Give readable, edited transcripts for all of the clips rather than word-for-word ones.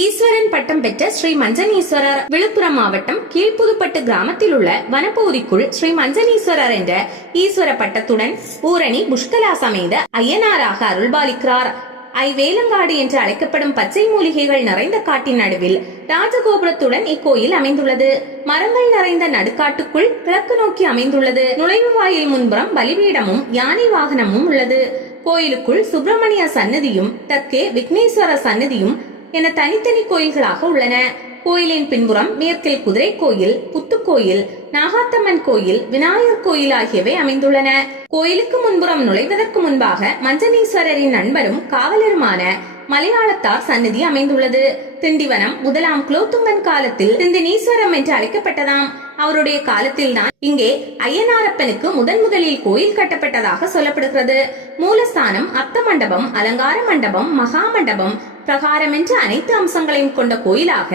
ஈஸ்வரன் பட்டம் பெற்ற ஸ்ரீ மஞ்சனீஸ்வரர் விழுப்புரம் மாவட்டம் கீழ்ப்புதுப்பட்டு கிராமத்தில் உள்ள வனப்பகுதிக்குள் ஸ்ரீ மஞ்சனீஸ்வரர் என்ற ஈஸ்வர பட்டத்துடன் பூரணி புஷ்கலா சமேத ஐயனாராக அருள்பாலிக்கிறார். ஐவேலங்காடு என்று அழைக்கப்படும் பச்சை மூலிகைகள் நிறைந்த காட்டின் நடுவில் ராஜகோபுரத்துடன் இக்கோயில் அமைந்துள்ளது. மரங்கள் நிறைந்த நடுக்காட்டுக்குள் கிழக்கு நோக்கி அமைந்துள்ளது. நுழைவு வாயில் முன்புறம் பலிபீடமும் யானை வாகனமும் உள்ளது. கோயிலுக்குள் சுப்பிரமணிய சன்னதியும் தெற்கே விக்னேஸ்வர சன்னதியும் என தனித்தனி கோயில்களாக உள்ளன. கோயிலின் பின்புறம் மேற்கில் குதிரை கோயில், புத்துக்கோயில், நாகாத்தம்மன் கோயில், விநாயகர் கோயில் ஆகியவை அமைந்துள்ளன. கோயிலுக்கு முன்புறம் நுழைவதற்கு முன்பாக மஞ்சனீஸ்வரரின் நண்பரும் காவலருமான மலையாளத்தார் சன்னதி அமைந்துள்ளது. திண்டிவனம் முதலாம் குலோத்துங்கன் காலத்தில் திண்டினீஸ்வரம் என்று அழைக்கப்பட்டதாம். அவருடைய காலத்தில் தான் இங்கே ஐயனாரப்பனுக்கு முதலில் கோயில் கட்டப்பட்டதாக சொல்லப்படுகிறது. மூலஸ்தானம், அர்த்த மண்டபம், அலங்கார மண்டபம், மகா மண்டபம், பிரகாரம் என்ற அனைத்து அம்சங்களையும் கொண்ட கோயிலாக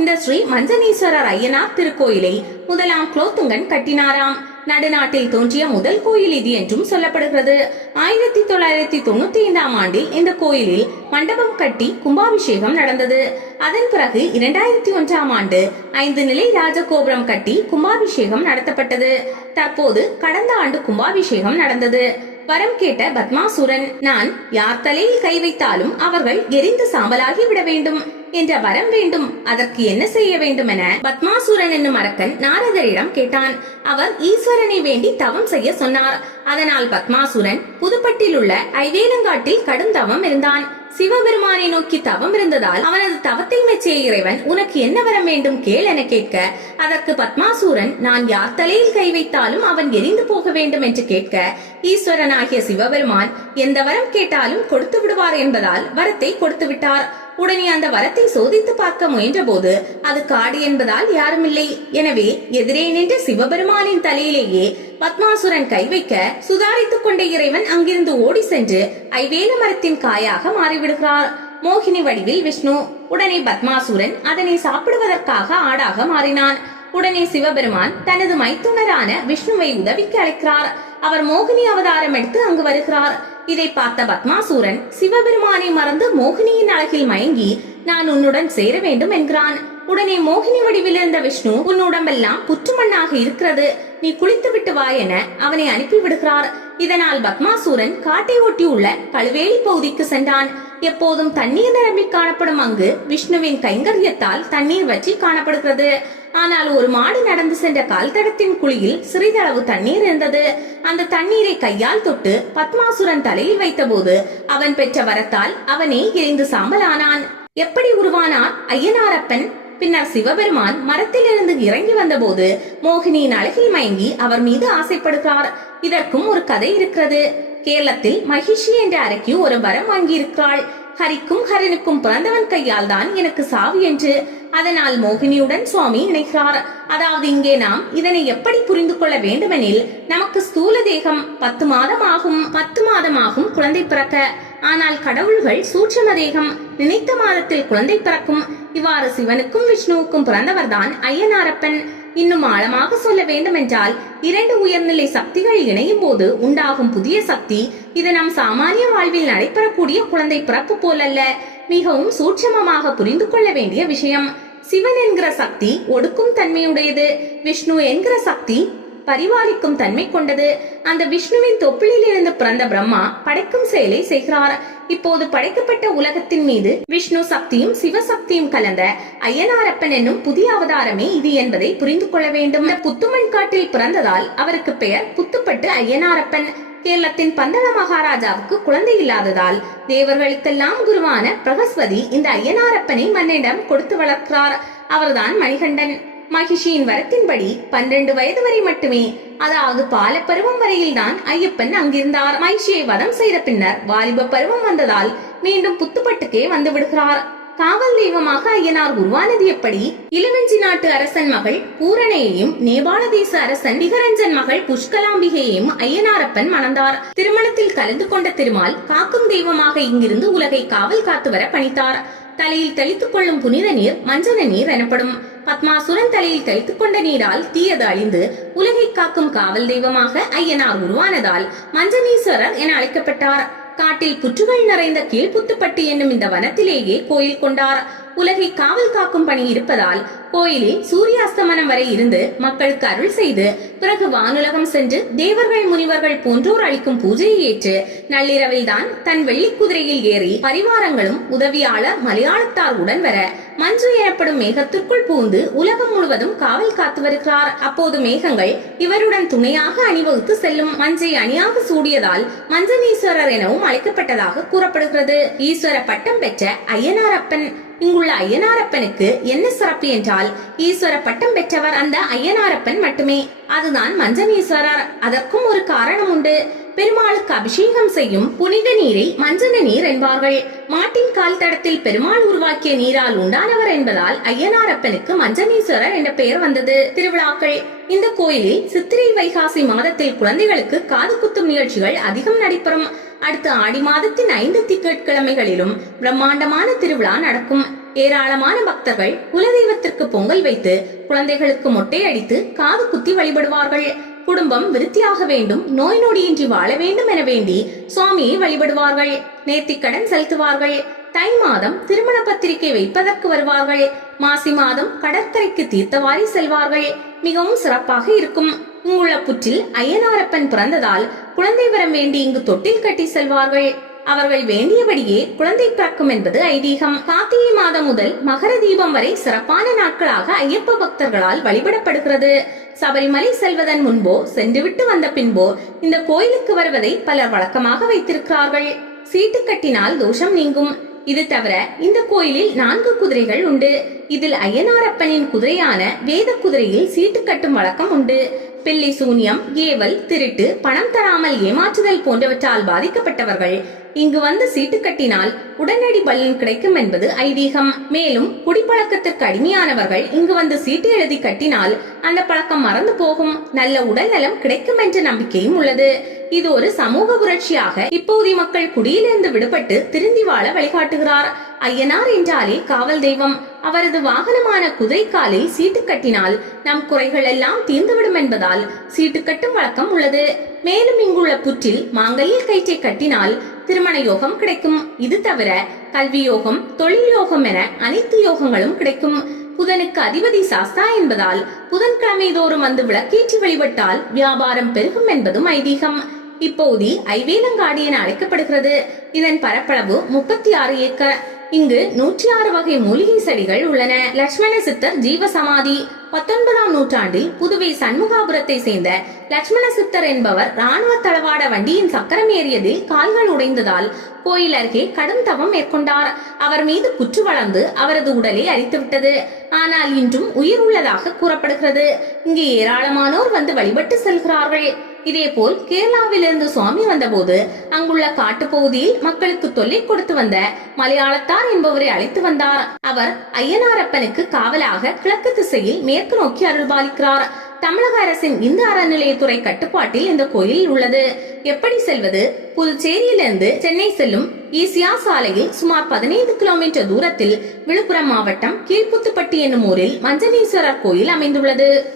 இந்த ஸ்ரீ மஞ்சனீஸ்வரர் ஐயனார் திருக்கோயிலை முதலாம் குலோத்துங்கன் கட்டினாராம். நடுநாட்டில் தோன்றிய முதல் கோயில் இது என்றும் சொல்லப்படுகிறது. 1995ஆம் ஆண்டில் இந்த கோயிலில் மண்டபம் கட்டி கும்பாபிஷேகம் நடந்தது. அதன் பிறகு 2001ஆம் ஆண்டு 5 நிலை ராஜகோபுரம் கட்டி கும்பாபிஷேகம் நடத்தப்பட்டது. தற்போது கடந்த ஆண்டு கும்பாபிஷேகம் நடந்தது. வரம் கேட்ட பத்மாசுரன், நான் யார் தலையில் கை வைத்தாலும் அவர்கள் எரிந்து சாம்பலாகி விட வேண்டும் என்ற வரம் வேண்டும், அதற்கு என்ன செய்ய வேண்டும் என பத்மாசுரன் என்னும் அரக்கன் நாரதரிடம் கேட்டான். அவர் ஈஸ்வரனை வேண்டி தவம் செய்ய சொன்னார். அதனால் பத்மாசுரன் புதுப்பட்டில் உள்ள ஐவேலங்காட்டில் கடும் தவம் இருந்தான். சிவபெருமானை நோக்கி தவம் இருந்ததால் அவனது தவத்தை மெச்சிய இறைவன், உனக்கு என்ன வரம் வேண்டும் கேள் என கேட்க, அதற்கு பத்மாசூரன், நான் யார் தலையில் கை வைத்தாலும் அவன் எரிந்து போக வேண்டும் என்று கேட்க, ஈஸ்வரனாகிய சிவபெருமான் எந்த வரம் கேட்டாலும் கொடுத்து விடுவார் என்பதால் வரத்தை கொடுத்து விட்டார். உடனே அந்த வரத்தை சோதித்து பார்க்க முயன்ற போது அது காடு என்பதால் யாரும் இல்லை. எனவே எதிரே நின்ற சிவபெருமானின் தலையிலேயே பத்மாசுரன் கை வைக்க சுதாரித்துக் கொண்ட இறைவன் அங்கிருந்து ஓடி சென்று ஐவேல மரத்தின் காயாக மாறிவிடுகிறார். மோகினி வடிவில் விஷ்ணு. உடனே பத்மாசுரன் அதனை சாப்பிடுவதற்காக ஆடாக மாறினான். உடனே சிவபெருமான் தனது மைத்துனரான விஷ்ணுவை உதவிக்கு அழைக்கிறார். அவர் மோகினி அவதாரம் எடுத்து அங்கு வருகிறார். இதை பார்த்த பத்மாசூரன் சிவபெருமானை மறந்து மோகினியின் அழகில் மயங்கி, நான் உன்னுடன் சேர வேண்டும் என்கிறான். உடனே மோகினி வடிவில் இருந்த விஷ்ணு, உன் உடம்பெல்லாம் புற்றுமண்ணாக இருக்கிறது, நீ குளித்து விட்டு வா என அவனை அனுப்பி விடுகிறார். இதனால் பத்மாசூரன் காட்டை ஒட்டி உள்ள பழுவேலி பகுதிக்கு சென்றான். எப்போதும் தண்ணீர் நிரம்பி காணப்படும் அங்கு விஷ்ணுவின் கைங்கரியத்தால் தண்ணீர் வற்றி காணப்படுகிறது. ஆனால் ஒரு மாடு நடந்து சென்ற கால் தடத்தின் குழியில் சிறிதளவு தண்ணீர் இருந்தது. அந்த தண்ணீரை கையால் தொட்டு பத்மாசுரன் தலையில் வைத்த போது அவன் பெற்ற வரத்தால் அவனே எரிந்து சாம்பலானான். எப்படி உருவானார் ஐயனாரப்பன்? பின்னர் சிவபெருமான் மரத்திலிருந்து இறங்கி வந்தபோது மோகினியின் அழகில் மயங்கி அவர் மீது ஆசைப்படுகிறார். இதற்கும் ஒரு கதை இருக்கிறது. கேரளத்தில் மகிஷி என்ற அரக்கி ஒரு வரம் வாங்கியிருக்கிறாள். ஹரிக்கும் ஹரனுக்கும் பிறந்தவன் கையால் தான் எனக்கு சாவு என்று. அதனால் மோகினியுடன் சுவாமி இணைகிறார். அதாவது இங்கே நாம் இதனை எப்படி புரிந்து கொள்ள வேண்டுமெனில், நமக்கு ஸ்தூல தேகம் 10 மாதம் ஆகும் குழந்தை பிறக்க. ஆனால் கடவுள்கள் சூட்சும தேகம், நினைத்த மாதத்தில் குழந்தை பிறக்கும். இவ்வாறு சிவனுக்கும் விஷ்ணுவுக்கும் பிறந்தவர்தான் ஐயனாரப்பன். இன்னும் ஆழமாக சொல்ல வேண்டும் என்றால், 2 உயர்நிலை சக்திகள் இணையும் போது உண்டாகும் புதிய சக்தி. இது நம் சாமானிய வாழ்வில் நடைபெறக்கூடிய குழந்தை பிறப்பு போலல்ல, மிகவும் சூட்சமமாக புரிந்து கொள்ள வேண்டிய விஷயம். சிவன் என்கிற சக்தி ஒடுக்கும் தன்மையுடையது. விஷ்ணு என்கிற சக்தி பரிபாலிக்கும் தன்மை கொண்டது. அந்த விஷ்ணுவின் தொப்பிலில் இருந்து பிறந்த பிரம்மா படைக்கும் செயலை செய்கிறார். இப்போது படைக்கப்பட்ட உலகத்தின் மீது விஷ்ணு சக்தியும் சிவசக்தியும் கலந்த ஐயனாரப்பன் என்னும் புதிய அவதாரமே இது என்பதை புரிந்து கொள்ள வேண்டும். புத்துமண் காட்டில் பிறந்ததால் அவருக்கு பெயர் புத்துப்பட்டு ஐயனாரப்பன். கேரளத்தின் பந்தள மகாராஜாவுக்கு குழந்தை இல்லாததால் தேவர்களுக்கெல்லாம் குருவான பிரகஸ்பதி இந்த ஐயனாரப்பனை மன்னிடம் கொடுத்து வளர்க்கிறார். அவர்தான் மணிகண்டன். மகிஷியின் வரத்தின்படி 12 வயது வரை மட்டுமே, அதாவது பால பருவம் வரையில் தான் ஐயப்பன் அங்கிருந்தார். மகிஷியை வதம் செய்த பின்னர் வாலிப பருவம் வந்ததால் மீண்டும் புத்துப்பட்டுக்கே வந்து விடுகிறார். காவல் தெய்வமாக ஐயனார் உருவானது எப்படி? இளவஞ்சி நாட்டு அரசன் மகள் பூரணையையும் நேபாள தேச அரசன் நிகரஞ்சன் மகள் புஷ்கலாம்பிகையையும் ஐயனாரப்பன் மணந்தார். திருமணத்தில் கலந்து கொண்ட திருமால் காக்கும் தெய்வமாக இங்கிருந்து உலகை காவல் காத்து வர பணித்தார். தலையில் தெளித்துக் கொள்ளும் புனித நீர் மஞ்சன நீர் எனப்படும். பத்மாசுரன் தலையில் தெளித்துக் கொண்ட நீரால் தீயது அழிந்து உலகை காக்கும் காவல் தெய்வமாக ஐயனார் உருவானதால் மஞ்சனீஸ்வரர் என அழைக்கப்பட்டார். காட்டில் புற்றுகள் நிறைந்த கீழ்ப்புத்துப்பட்டு என்னும் இந்த வனத்திலேயே கோயில் கொண்டார். உலகை காவல் காக்கும் பணி இருப்பதால் கோயிலில் சூரியாஸ்தமனம் வரை இருந்து மக்களுக்கு அருள் செய்து பிறகு வானுலகம் சென்று தேவர்கள் முனிவர்கள் போன்றோர் அளிக்கும் பூஜையை ஏற்று நள்ளிரவில் தான் தன் வெள்ளி குதிரையில் ஏறி பரிவாரங்களும் உதவியாளர் மலையாளத்தார் உடன் வர மஞ்சு எனப்படும் மேகத்திற்குள் பூந்து உலகம் முழுவதும் காவல் காத்து வருகிறார். அப்போது மேகங்கள் இவருடன் துணையாக அணிவகுத்து செல்லும். மஞ்சை அணியாக சூடியதால் மஞ்சனீஸ்வரர் எனவும் அழைக்கப்பட்டதாக கூறப்படுகிறது. ஈஸ்வர பட்டம் பெற்ற ஐயனாரப்பன். இங்குள்ள ஐயனாரப்பனுக்கு என்ன சிறப்பு என்றால் ஈஸ்வர பட்டம் பெற்றவர் அந்த ஐயனாரப்பன் மட்டுமே. அதுதான் மஞ்சனீஸ்வரர். அதற்கும் ஒரு காரணம் உண்டு. பெருமாளுக்கு அபிஷேகம் செய்யும் புனித நீரை மஞ்சன நீர் என்பார்கள். மாட்டின் கால் தடத்தில் பெருமாள் உருவாக்கிய நீரால் உண்டானவர் என்பதால் ஐயனாரப்பனுக்கு மஞ்சனீஸ்வரர் என்ற பெயர் வந்தது. திருவிழாக்கள். இந்த கோயிலில் சித்திரை வைகாசி மாதத்தில் குழந்தைகளுக்கு காது குத்தும் நிகழ்ச்சிகள் அதிகம் நடைபெறும். அடுத்து ஆடி மாதத்தின் 5 திங்கட்கிழமைகளிலும் பிரம்மாண்டமான திருவிழா நடக்கும். ஏராளமான பக்தர்கள் குலதெய்வத்திற்கு பொங்கல் வைத்து குழந்தைகளுக்கு மொட்டை அடித்து காது குத்தி வழிபடுவார்கள். குடும்பம் விருத்தியாக வேண்டும், நோய் நொடியின்றி வாழ வேண்டும் என வேண்டி சுவாமியை வழிபடுவார்கள். நேர்த்திக்கடன் செலுத்துவார்கள். தை மாதம் திருமண பத்திரிகை வைப்பதற்கு வருவார்கள். மாசி மாதம் கடற்கரைக்கு தீர்த்தவாரி செல்வார்கள். மிகவும் சிறப்பாக இருக்கும். இங்குள்ள புற்றில் ஐயனாரப்பன் பிறந்ததால் குழந்தை வரம் வேண்டி இங்கு தொட்டில் கட்டி செல்வார்கள். அவர்கள் வேண்டியபடியே குழந்தை பிறக்கும் என்பது ஐதீகம். கார்த்திகை மாதம் முதல் மகர தீபம் வரை சிறப்பான நாட்களாக ஐயப்ப பக்தர்களால் வழிபடப்படுகிறது. சபரிமலை செல்வதன் முன்போ சென்றுவிட்டு வந்த பின்போ இந்த கோயிலுக்கு வருவதை பலர் வழக்கமாக வைத்திருக்கிறார்கள். சீட்டு கட்டினால் தோஷம் நீங்கும். இது தவிர இந்த கோயிலில் 4 குதிரைகள் உண்டு. இதில் ஐயனாரப்பனின் குதிரையான வேத குதிரையில் சீட்டு கட்டும் வழக்கம் உண்டு. பில்லி சூனியம், ஏவல், திருட்டு, பணம் தராமல் ஏமாற்றுதல் போன்றவற்றால் பாதிக்கப்பட்டவர்கள் இங்கு வந்து சீட்டு கட்டினால் உடனடி பலன் கிடைக்கும் என்பது ஐதீகம். மேலும் குடிப்பழக்கத்திற்கு அடிமையானவர்கள் இங்கு வந்து சீட்டு எழுதி கட்டினால் அந்த பழக்கம் மறந்து போகும், நல்ல உடல் நலம் கிடைக்கும் என்ற நம்பிக்கையும் உள்ளது. இது ஒரு சமூக புரட்சியாக இப்போது மக்கள் குடியிலிருந்து விடுபட்டு திருந்தி வாழ வழிகாட்டுகிறார். ஐயனார் என்றாலே காவல் தெய்வம். அவரது வாகனமான குதிரை காலில் சீட்டு கட்டினால் நம் குறைகள் எல்லாம் தீர்ந்துவிடும் என்பதால் சீட்டு கட்டும் வழக்கம் உள்ளது. மேலும் இங்குள்ள புற்றில் மாங்கல்ய கயிற்றை கட்டினால் திருமண யோகம் கிடைக்கும். இது தவிர கல்வி யோகம், தொழில் யோகம் என அனைத்து யோகங்களும் கிடைக்கும். புதனுக்கு அதிபதி சாஸ்தா என்பதால் புதன்கிழமை தோறும் வந்து விளக்கேற்றி வழிபட்டால் வியாபாரம் பெருகும் என்பதும் ஐதீகம். இப்போது ஐவேலங்காடி என அழைக்கப்படுகிறது. இதன் பரப்பளவு 36 ஏக்கர். இங்கு 106 வகை மூலிகை செடிகள் உள்ளன. லட்சுமண சித்தர் ஜீவ சமாதி. 19ஆம் நூற்றாண்டில் புதுவை சண்முகாபுரத்தை சேர்ந்த லட்சுமண சித்தர் என்பவர் ராணுவ தளவாட வண்டியின் சக்கரம் ஏறியதில் கால்கள் உடைந்ததால் கோயில் அருகே கடும் தவம் மேற்கொண்டார். அவர் மீது புற்று வளர்ந்து அவரது உடலை அரித்துவிட்டது. ஆனால் இன்றும் உயிர் உள்ளதாக கூறப்படுகிறது. இங்கு ஏராளமானோர் வந்து வழிபட்டு செல்கிறார்கள். இதேபோல் கேரளாவிலிருந்து சுவாமி வந்தபோது அங்குள்ள காட்டுப்பகுதியில் மக்களுக்கு தொல்லை கொடுத்து வந்த மலையாளத்தார் என்பவரை அழைத்து வந்தார். அவர் ஐயனாரப்பனுக்கு காவலாக கிழக்கு திசையில் மேற்கு நோக்கி அருள்பாலிக்கிறார். தமிழக அரசின் இந்து அறநிலையத்துறை கட்டுப்பாட்டில் இந்த கோயில் உள்ளது. எப்படி செல்வது? புதுச்சேரியிலிருந்து சென்னை செல்லும் ஈசியா சாலையில் சுமார் 15 கிலோமீட்டர் தூரத்தில் விழுப்புரம் மாவட்டம் கீழ்புத்துப்பட்டி என்னும் ஊரில் மஞ்சனீஸ்வரர் கோயில் அமைந்துள்ளது.